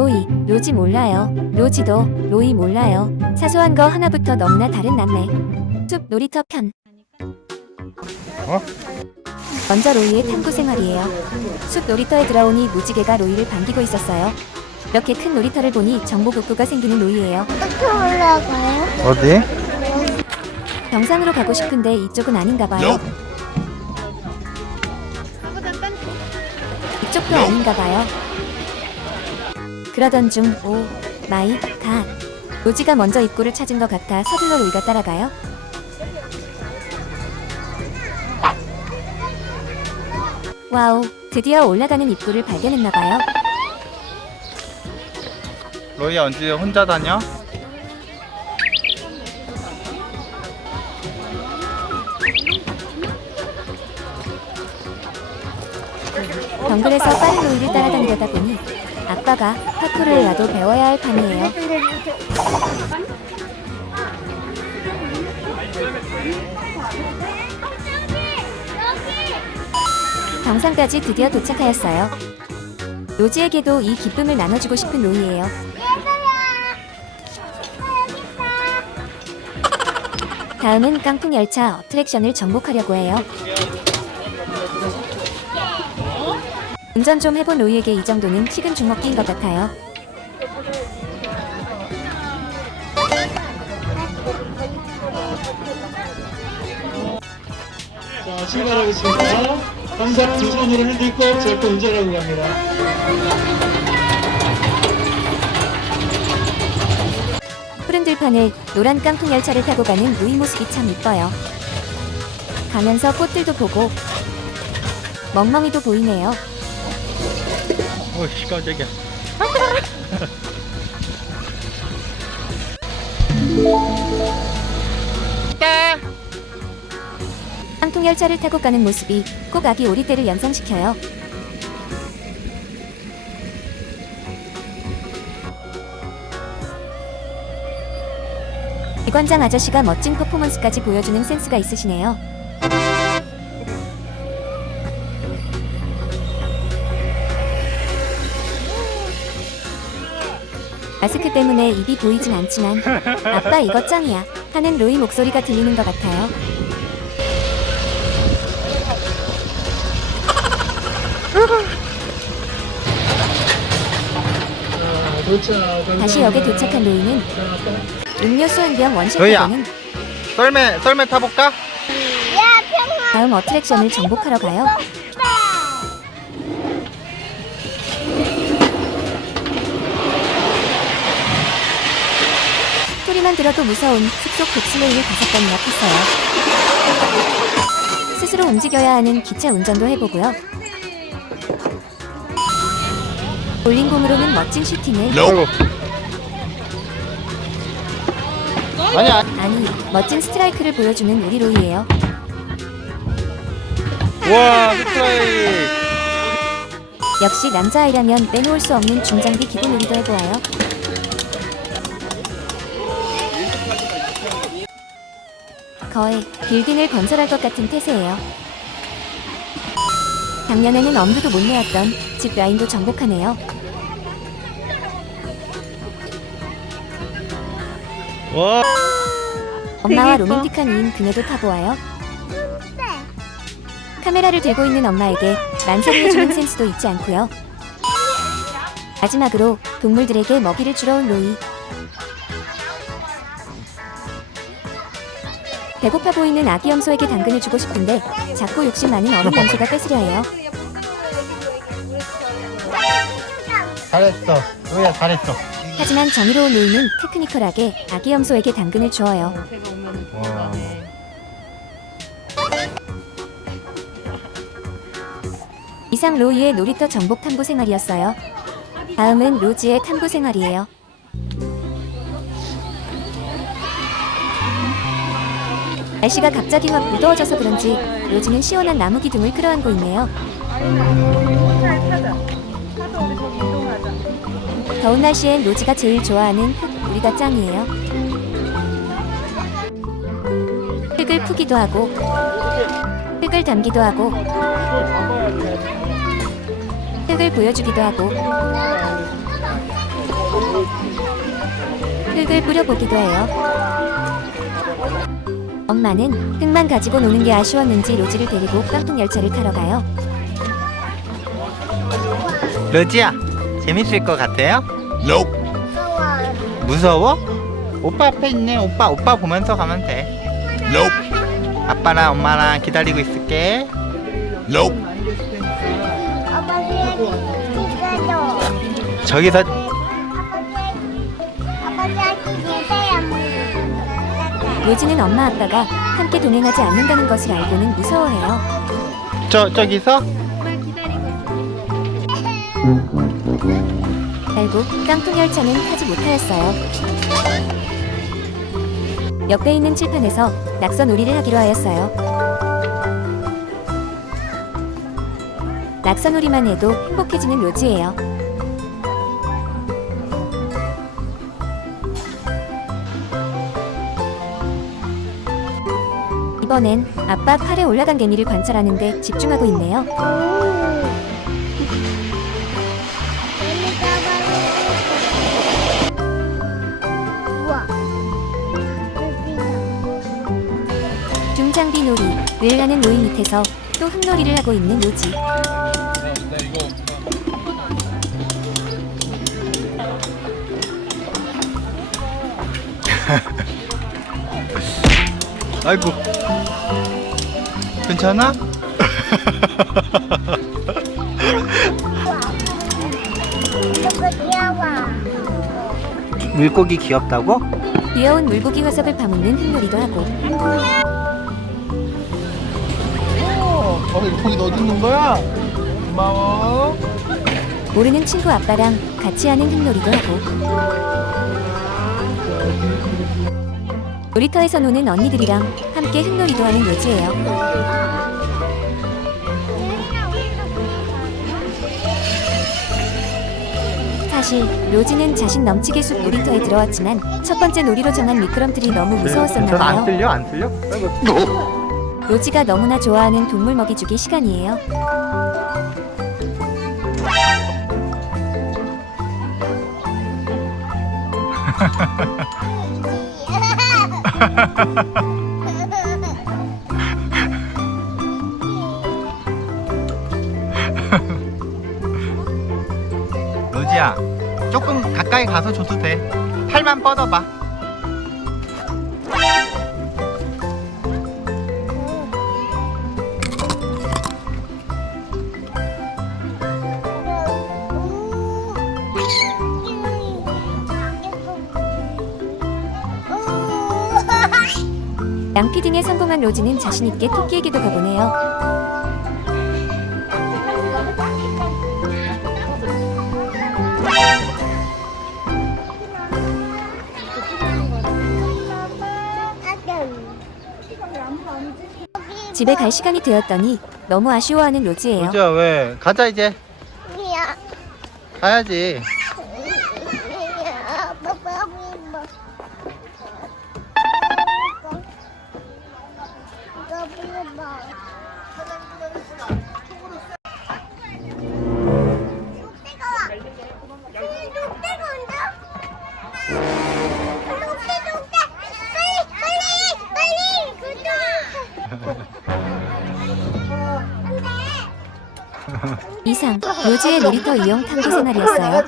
로이, 로지 몰라요. 로지도, 로이 몰라요. 사소한 거 하나부터 너무나 다른 남매. 숲 놀이터 편. 어? 먼저 로이의 탐구 생활이에요. 숲 놀이터에 들어오니 무지개가 로이를 반기고 있었어요. 이렇게 큰 놀이터를 보니 정보 복구가 생기는 로이예요. 어떻게 올라가요? 어디? 정상으로 가고 싶은데 이쪽은 아닌가 봐요. 이쪽도 아닌가 봐요. 그러던 중, 오, 마이, 갓. 로지가 먼저 입구를 찾은 것 같아 서둘러 로이가 따라가요. 와우, 드디어 올라가는 입구를 발견했나 봐요. 로이 언제 혼자 다녀? 정글에서 빠른 로이를 따라다니려다 보니 아빠가 파쿠르를 나도 배워야 할 판이에요. 정상까지 드디어 도착하였어요. 로지에게도 이 기쁨을 나눠주고 싶은 로이예요. 다음은 깡통 열차 어트랙션을 정복하려고 해요. 운전 좀 해본 로이에게 이 정도는 식은 죽 먹기인 것 같아요. 자, 출발하겠습니다. 항상 두 손으로 핸들 꼭 잡고 운전하고 갑니다. 푸른 들판을 노란 깡통 열차를 타고 가는 로이 모습이 참 이뻐요. 가면서 꽃들도 보고 멍멍이도 보이네요. 오씨 깜짝이야 깡통 열차를 타고 가는 모습이 꼭 아기 오리떼를 연상시켜요. 기관장 아저씨가 멋진 퍼포먼스까지 보여주는 센스가 있으시네요. 마스크 때문에 입이 보이진 않지만 아빠 이거 짱이야 하는 로이 목소리가 들리는 것 같아요. 다시 역에 도착한 로이는 음료수 한 병 원샷 로이야. 하고는 썰매 썰매 타볼까? 다음 어트랙션을 정복하러 가요. 소리만 들어도 무서운 숲속 독슬레이를 다섯 번이나 탔어요. 스스로 움직여야 하는 기차 운전도 해보고요. 볼링공으로는 멋진 슈팅을 아이고 아니야 아니 멋진 스트라이크를 보여주는 우리 로이예요. 우와 스트라이 역시 남자아이라면 빼놓을 수 없는 중장비 기본 요리도 해보아요. 거의 빌딩을 건설할 것 같은 태세예요. 작년에는 엄두도 못 내었던 집 라인도 정복하네요. 와 엄마와 로맨틱한 이인 그녀도 타보아요. 카메라를 들고 있는 엄마에게 만세리해주는 센스도 잊지 않고요. 마지막으로 동물들에게 먹이를 주러 온 로이. 배고파 보이는 아기 염소에게 당근을 주고 싶은데 자꾸 욕심 많은 어린 염소가 뺏으려 해요. 잘했어 로이야 잘했어 하지만 정의로운 로이는 테크니컬하게 아기 염소에게 당근을 주어요. 와 이상 로이의 놀이터 정복 탐구 생활이었어요. 다음은 로지의 탐구 생활이에요. 날씨가 갑자기 확 무더워져서 그런지 로지는 시원한 나무 기둥을 끌어안고 있네요. 더운 날씨엔 로지가 제일 좋아하는 흙 우리가 짱이에요. 흙을 푸기도 하고 흙을 담기도 하고 흙을 보여주기도 하고 흙을 뿌려보기도 해요. 엄마는 흙만 가지고 노는 게 아쉬웠는지 로지를 데리고 깡통 열차를 타러 가요. 로지야, 재밌을 것 같아요? 무서워. 무서워? 오빠 앞에 있네. 오빠, 오빠 보면서 가면 돼. 아빠랑 엄마랑 기다리고 있을게. 찍어줘. 저기서 로지는 엄마 아빠가 함께 동행하지 않는다는 것을 알고는 무서워해요. 저 저기서 결국 깡통 열차는 타지 못하였어요. 옆에 있는 칠판에서 낙서 놀이를 하기로 하였어요. 낙서 놀이만 해도 행복해지는 로지예요. 이번엔 아빠 팔에 올라간 개미를 관찰하는데 집중하고 있네요. 중장비 놀이를 하는 로이 밑에서 또 흙놀이를 하고 있는 로지. 아이고 괜찮아? 물고기 귀엽다고? 귀여운 물고기 화석을 파묻는 흙놀이도 하고 오, 거기 있는 거야? 고마워. 모르는 친구 아빠랑 같이 하는 흙놀이도 하고 놀이터에서 노는 언니들이랑 함께 흙놀이도 하는 로지예요. 사실 로지는 자신 넘치게 숲 놀이터에 들어왔지만 첫 번째 놀이로 정한 미끄럼틀이 너무 무서웠었나 안 봐요. 안 들려? 아이고. 로지가 너무나 좋아하는 동물 먹이주기 시간이에요. 로지야, 조금 가까이 가서 줘도 돼. 팔만 뻗어봐. 양피딩에 성공한 로지는 자신있게 토끼에게도 가보네요. 집에 갈 시간이 되었더니 너무 아쉬워하는 로지예요. 로지야 왜? 가자 이제. 가야지. 로지의 놀이터 이용 탐구 생활이었어요.